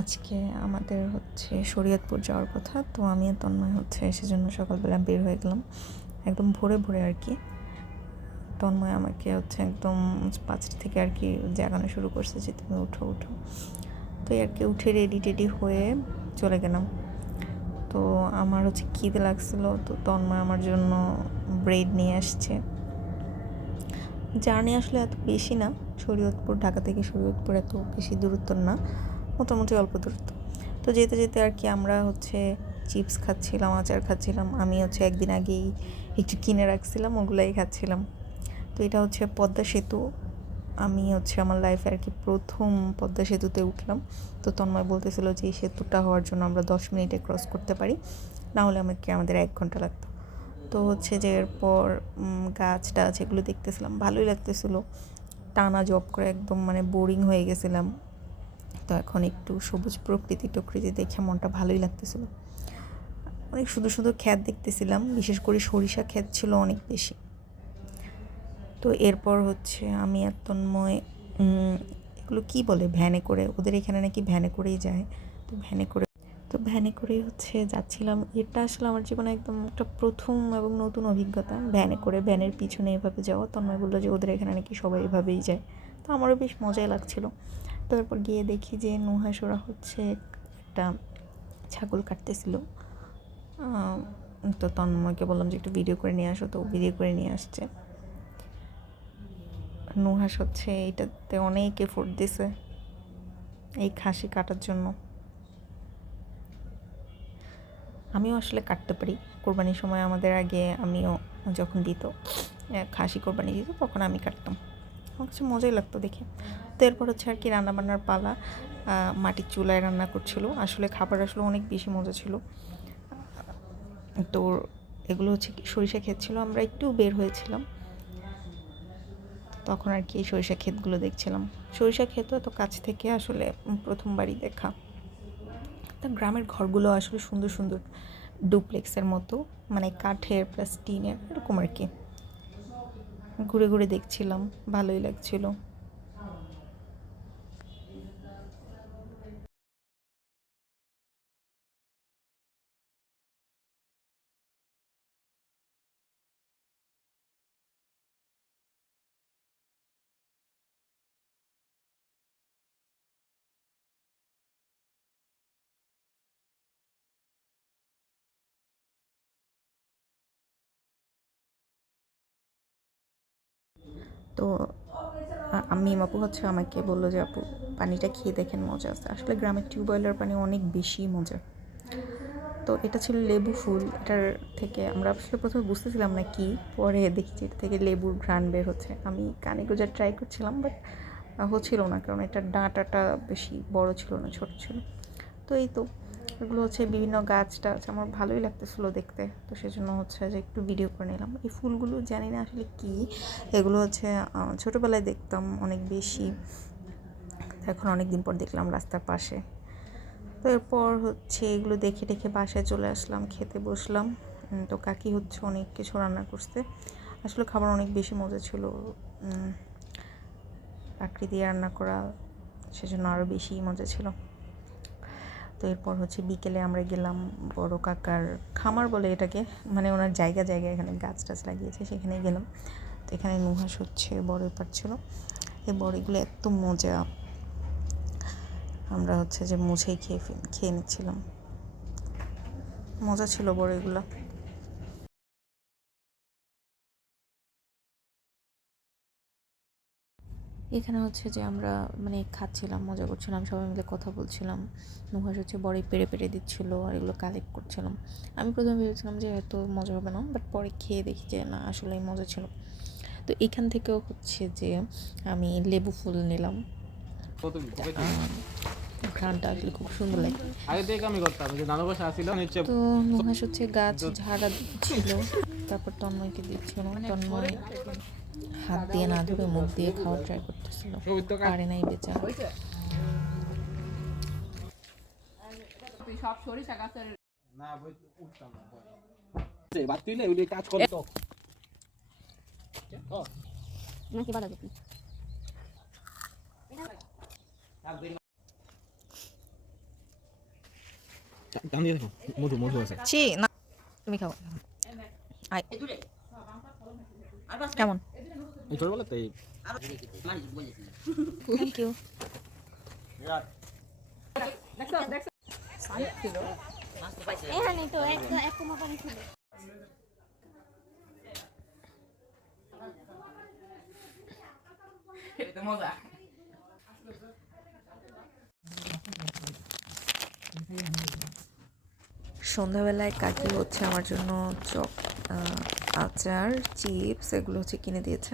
আজকে আমাদের হচ্ছে শরীয়তপুর যাওয়ার কথা, তো আমি আর তন্ময় হচ্ছে সেজন্য সকালবেলা বের হয়ে গেলাম একদম ভোরে ভোরে আর কি। তন্ময় আমাকে হচ্ছে একদম 5টা থেকে আর কি জাগানো শুরু করছে যে তুমি উঠো উঠো। তো আর কি উঠে রেডি টেডি হয়ে চলে গেলাম। তো আমার হচ্ছে খিদে লাগছিলো, তো তন্ময় আমার জন্য ব্রেড নিয়ে আসছে। জার্নি আসলে এত বেশি না, শরীয়তপুর ঢাকা থেকে শরীয়তপুর এত বেশি দূরত্ব না, মোটামুটি অল্প দূরত্ব। তো যেতে যেতে আর কি আমরা হচ্ছে চিপস খাচ্ছিলাম, আচার খাচ্ছিলাম। আমি হচ্ছে একদিন আগেই একটু কিনে রাখছিলাম, ওগুলাই খাচ্ছিলাম। তো এটা হচ্ছে পদ্মা সেতু। আমি হচ্ছে আমার লাইফে আর কি প্রথম পদ্মা সেতুতে উঠলাম। তো তন্ময় বলতেছিল যে এই সেতুটা হওয়ার জন্য আমরা 10 মিনিটে ক্রস করতে পারি, না হলে আমাদের 1 ঘন্টা লাগতো। তো হচ্ছে যে এরপর গাছ টাছ এগুলো দেখতেছিলাম, ভালোই লাগতেছিলো। টানা জব করে একদম মানে বোরিং হয়ে গেছিলাম। তো এখন একটু সবুজ প্রকৃতি টকৃতি দেখে মনটা ভালোই লাগতেছিল। অনেক সুন্দর সুন্দর ক্ষেত দেখতেছিলাম, বিশেষ করে সরিষা ক্ষেত ছিল অনেক বেশি। তো এরপর হচ্ছে আমি আর তন্ময় এগুলো কী বলে ভ্যানে করে, ওদের এখানে নাকি ভ্যানে করেই যায়। তো ভ্যানে করেই হচ্ছে যাচ্ছিলাম। এটা আসলে আমার জীবনে একদম একটা প্রথম এবং নতুন অভিজ্ঞতা, ভ্যানে করে ভ্যানের পিছনে এভাবে যাওয়া। তন্ময় বললো যে ওদের এখানে নাকি সবাই এভাবেই যায়। তো আমারও বেশ মজাই লাগছিলো। তো এরপর গিয়ে দেখি যে নুহাস ওরা হচ্ছে একটা ছাগল কাটতেছিল। তো তন্ময়কে বললাম যে একটু ভিডিও করে নিয়ে আসো, তো ভিডিও করে নিয়ে আসছে। নুহাস হচ্ছে এইটাতে অনেক এফোর্ট দিছে এই খাসি কাটার জন্য। আমিও আসলে কাটতে পারি, কোরবানির সময় আমাদের আগে আমিও যখন দিত খাসি কোরবানি দিত তখন আমি কাটতাম, আমার কাছে মজাই লাগতো দেখে। তো এরপর হচ্ছে আর কি রান্নাবান্নার পালা। মাটির চুলায় রান্না করছিল, আসলে খাবার আসলে অনেক বেশি মজা ছিল। তো এগুলো হচ্ছে সরিষা ক্ষেত ছিল, আমরা একটু বের হয়েছিলাম তখন আর কি এই সরিষা ক্ষেতগুলো দেখছিলাম। সরিষা ক্ষেত এত কাছ থেকে আসলে প্রথমবারই দেখা। তা গ্রামের ঘরগুলো আসলে সুন্দর সুন্দর, ডুপ্লেক্সের মতো, মানে কাঠের প্লাস টিনের এরকম আর কি। ঘুরে ঘুরে দেখছিলাম, ভালোই লাগছিল। তো আমি আপু হচ্ছে আমাকে বললো যে আপু পানিটা খেয়ে দেখেন, মজা আছে। আসলে গ্রামের টিউবওয়েলের পানি অনেক বেশি মজা। তো এটা ছিল লেবু ফুল, এটার থেকে আমরা আসলে প্রথমে বুঝতেছিলাম না কি, পরে দেখি যে এটা থেকে লেবুর ঘ্রাণ বের হচ্ছে। আমি কানে গোজা ট্রাই করছিলাম, বাট হচ্ছিল না, কারণ এটার ডাঁটাটা বেশি বড় ছিল না, ছোট ছিল। তো এই তো এগুলো হচ্ছে বিভিন্ন গাছ টাছ, আমার ভালোই লাগতেছিলো দেখতে। তো সেজন্য হচ্ছে যে একটু ভিডিও করে নিলাম। এই ফুলগুলো জানি না আসলে কি, এগুলো হচ্ছে ছোটোবেলায় দেখতাম অনেক বেশি, এখন অনেক দিন পর দেখলাম রাস্তার পাশে। তো এরপর হচ্ছে এগুলো দেখে দেখে বাসায় চলে আসলাম, খেতে বসলাম। তো কাকি হচ্ছে অনেক কিছু রান্না করছে, আসলে খাবার অনেক বেশি মজা ছিল। কাকড়ি দিয়ে রান্না করা, সেজন্য আরও বেশি মজা ছিল। তো এরপর হচ্ছে বিকেলে আমরা গেলাম বড় কাকার খামার বলে এটাকে, মানে ওনার জায়গা জায়গায় এখানে গাছ টাছ লাগিয়েছে, সেখানে গেলাম। তো এখানে নুহাস হচ্ছে বড়ই পাচ্ছিল। এই বড়িগুলো এত মজা, আমরা হচ্ছে যে মুছেই খেয়ে নিচ্ছিলাম, মজা ছিল বড়িগুলো। এখানে হচ্ছে যে আমরা মানে খাচ্ছিলাম, মজা করছিলাম, সবাই মিলে কথা বলছিলাম। নুহাস হচ্ছে বড়ি পেড়ে পেড়ে দিচ্ছিল আর এগুলো কালেক্ট করছিলাম। আমি প্রথমে ভেবেছিলাম যে এত মজা হবে না, বাট পরে খেয়ে দেখি যে না, আসলেই মজা ছিল। তো এখান থেকেও হচ্ছে যে আমি লেবু ফুল নিলাম, ঘ্রাণটা আসলে খুব সুন্দর লাগে। তো নুহাস হচ্ছে গাছ ঝাড়া দিচ্ছিল, তারপর তন্ময়কে দিচ্ছিল। তন্ময় হাত দিয়ে না ধরে মুখ দিয়ে খাওয়া ট্রাই করতেছিল, পারে নাই বেচারা। নাকি বাঁধাকপি দাম দিয়ে দেখো, মধু মধু আছে। ছি না, তুমি খাও। আয়, কেমন? এই ছোট বলে তাই থ্যাংক ইউ। এখানে তো এক কমা পানি ছিল। সন্ধ্যাবেলায় কাকি হচ্ছে আমার জন্য চপ, আচার, চিপস এগুলো হচ্ছে কিনে দিয়েছে।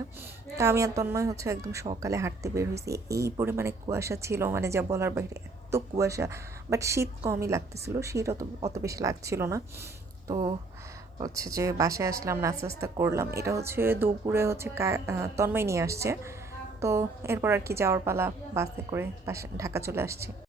তা আমি আর তন্ময় হচ্ছে একদম সকালে হাঁটতে বের হয়েছি, এই পরিমাণে কুয়াশা ছিল মানে যা বলার বাইরে, এত কুয়াশা। বাট শীত কমই লাগতেছিল, শীত অত অত বেশি লাগছিল না। তো হচ্ছে যে বাসায় আসলাম, নাস্তা টাস্তা করলাম। এটা হচ্ছে দুপুরে হচ্ছে তন্ময় নিয়ে আসছে। তো এরপর আর কি যাওয়ার পালা, বাসে করে ঢাকা চলে আসছে।